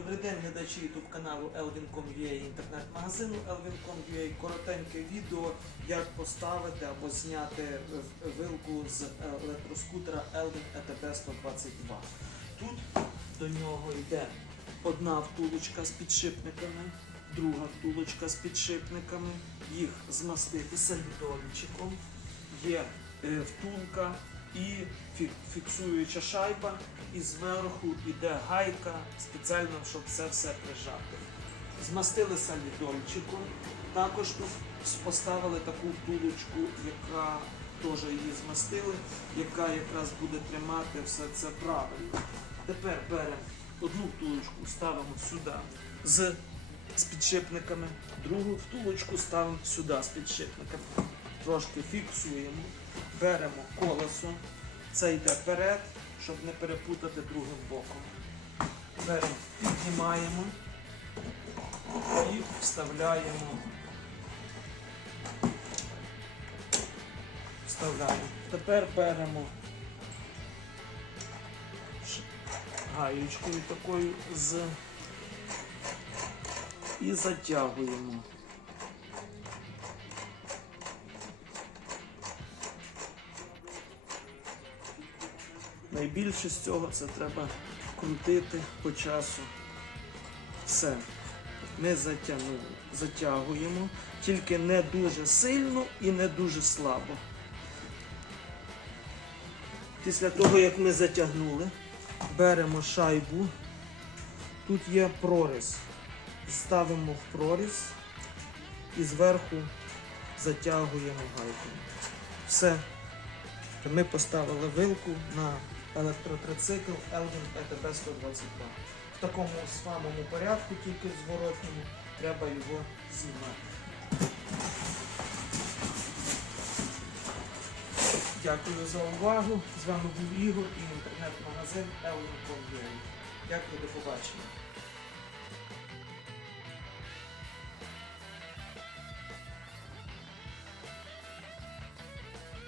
день, глядачі YouTube каналу Elvin.com.ua інтернет-магазину Elvin.com.ua. Коротеньке відео, як поставити або зняти вилку з електроскутера Elvin ETB 122. Тут до нього йде одна втулочка з підшипниками, друга втулочка з підшипниками. Їх змастити солідольчиком. Є е, втулка і фіксуюча шайба, і зверху йде гайка спеціально, щоб це все прижати. Змастили солідольчиком. Також тут поставили таку втулочку, яка теж її змастили, яка якраз буде тримати все це правильно. Тепер беремо одну втулочку, ставимо сюди з, з підшипниками, другу втулочку ставимо сюди з підшипниками. Трошки фіксуємо, беремо колесо, це йде вперед, щоб не перепутати другим боком. Беремо, піднімаємо і вставляємо. Вставляємо. Тепер беремо гаєчкою такою з і затягуємо. Найбільше з цього це треба крутити по часу. Все. Ми затягнули. Затягуємо, тільки не дуже сильно і не дуже слабо. Після того, як ми затягнули, беремо шайбу. Тут є проріз. Ставимо в проріз і зверху затягуємо гайкою. Все. Ми поставили вилку на електротрицикл Elgin ETB 122. В такому самому порядку, тільки в зворотньому, треба його знімати. Дякую за увагу. З вами був Ігор і інтернет-магазин Elvin.com.ua. Дякую, до побачення.